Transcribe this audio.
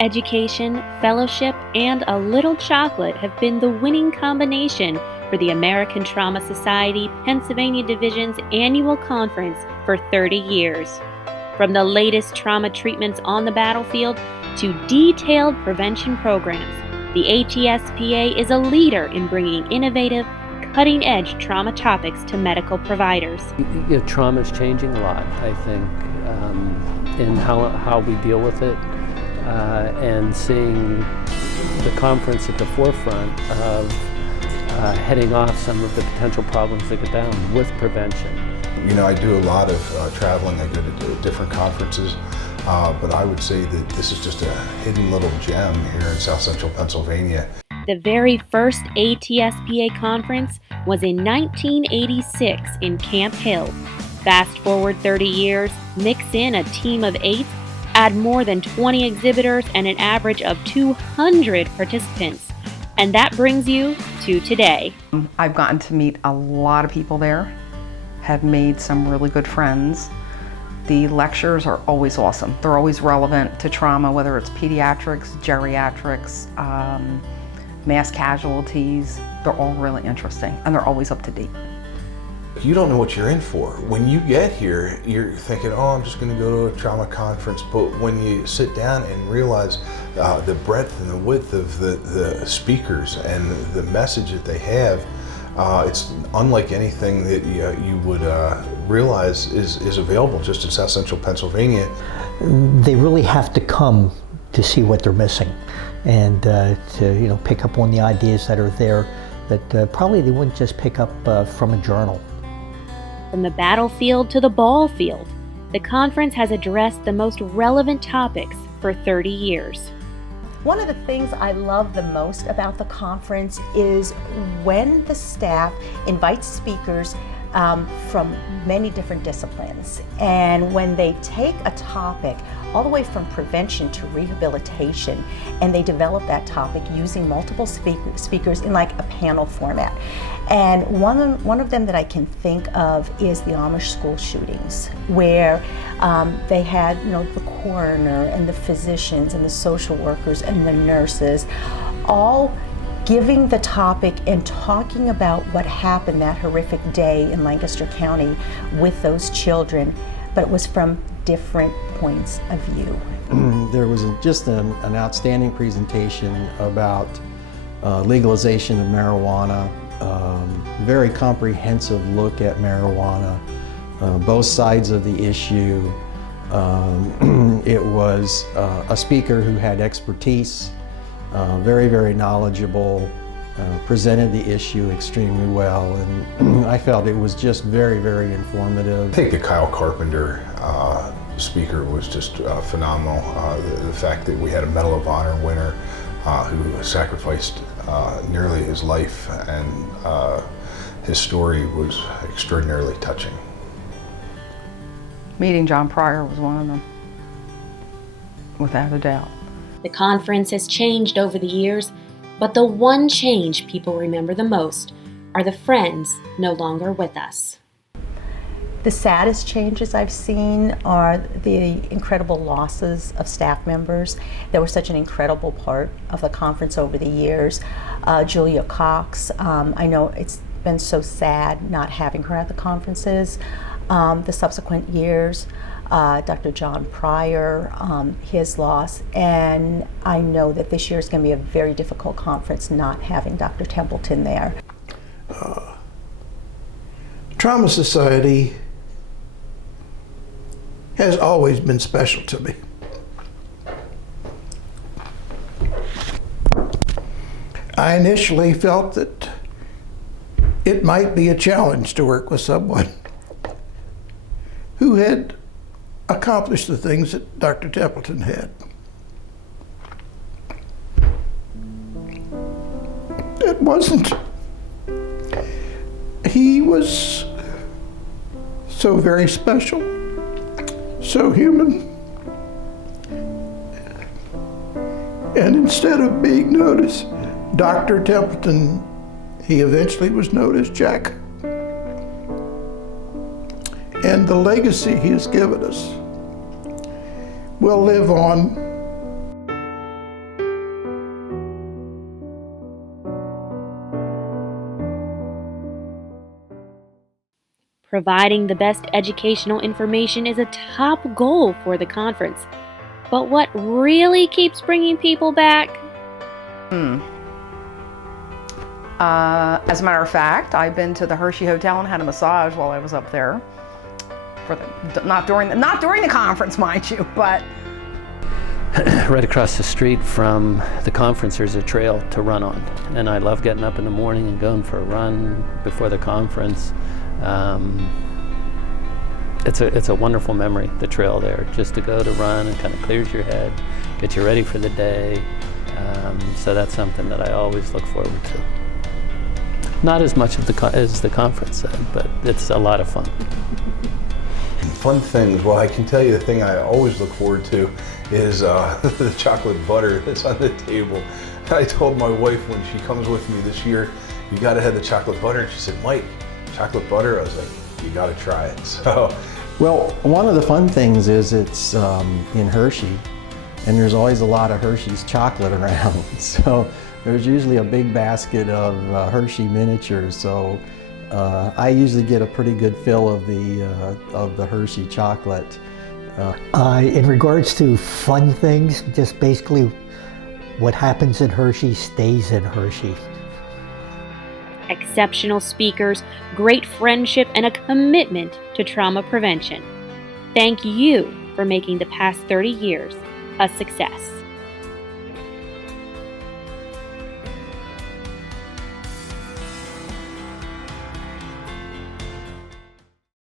Education, fellowship, and a little chocolate have been the winning combination for the American Trauma Society Pennsylvania Division's annual conference for 30 years. From the latest trauma treatments on the battlefield to detailed prevention programs, the ATSPA is a leader in bringing innovative, cutting-edge trauma topics to medical providers. Trauma is changing a lot, I think, in how we deal with it, and seeing the conference at the forefront of heading off some of the potential problems that go down with prevention. I do a lot of traveling. I go to different conferences, but I would say that this is just a hidden little gem here in South Central Pennsylvania. The very first ATSPA conference was in 1986 in Camp Hill. Fast forward 30 years, mix in a team of 8, add more than 20 exhibitors and an average of 200 participants. And that brings you to today. I've gotten to meet a lot of people there, have made some really good friends. The lectures are always awesome. They're always relevant to trauma, whether it's pediatrics, geriatrics, mass casualties. They're all really interesting and they're always up to date. You don't know what you're in for. When you get here, you're thinking, oh, I'm just going to go to a trauma conference. But when you sit down and realize the breadth and the width of the speakers and the message that they have, it's unlike anything that you would realize is available just in South Central Pennsylvania. They really have to come to see what they're missing and to pick up on the ideas that are there that probably they wouldn't just pick up from a journal. From the battlefield to the ball field, the conference has addressed the most relevant topics for 30 years. One of the things I love the most about the conference is when the staff invites speakers from many different disciplines, and when they take a topic all the way from prevention to rehabilitation and they develop that topic using multiple speakers in like a panel format. And one of them that I can think of is the Amish school shootings, where they had the coroner and the physicians and the social workers and the nurses all giving the topic and talking about what happened that horrific day in Lancaster County with those children, but it was from different points of view. There was just an outstanding presentation about legalization of marijuana, very comprehensive look at marijuana, both sides of the issue. It was a speaker who had expertise, very, very knowledgeable, presented the issue extremely well, and I felt it was just very, very informative. I think the Kyle Carpenter speaker was just phenomenal. The fact that we had a Medal of Honor winner who sacrificed nearly his life, and his story was extraordinarily touching. Meeting John Pryor was one of them, without a doubt. The conference has changed over the years, but the one change people remember the most are the friends no longer with us. The saddest changes I've seen are the incredible losses of staff members that were such an incredible part of the conference over the years. Julia Cox, I know it's been so sad not having her at the conferences. The subsequent years, Dr. John Pryor, his loss, and I know that this year is going to be a very difficult conference not having Dr. Templeton there. Trauma Society has always been special to me. I initially felt that it might be a challenge to work with someone who had accomplished the things that Dr. Templeton had. It wasn't. He was so very special, so human. And instead of being known as Dr. Templeton, he eventually was known as Jack. And the legacy he has given us will live on. Providing the best educational information is a top goal for the conference. But what really keeps bringing people back? As a matter of fact, I've been to the Hershey Hotel and had a massage while I was up there. Not during the conference, mind you, but Right across the street from the conference, there's a trail to run on, and I love getting up in the morning and going for a run before the conference. It's a wonderful memory, the trail there, just to go to run. It kind of clears your head, gets you ready for the day. So that's something that I always look forward to. Not as much as the conference said, but it's a lot of fun. Fun things. Well, I can tell you the thing I always look forward to is the chocolate butter that's on the table. I told my wife when she comes with me this year, you got to have the chocolate butter. And she said, Mike, chocolate butter? I was like, you got to try it. So, well, one of the fun things is it's in Hershey, and there's always a lot of Hershey's chocolate around. So there's usually a big basket of Hershey miniatures. So I usually get a pretty good fill of the Hershey chocolate. In regards to fun things, just basically what happens in Hershey stays in Hershey. Exceptional speakers, great friendship, and a commitment to trauma prevention. Thank you for making the past 30 years a success.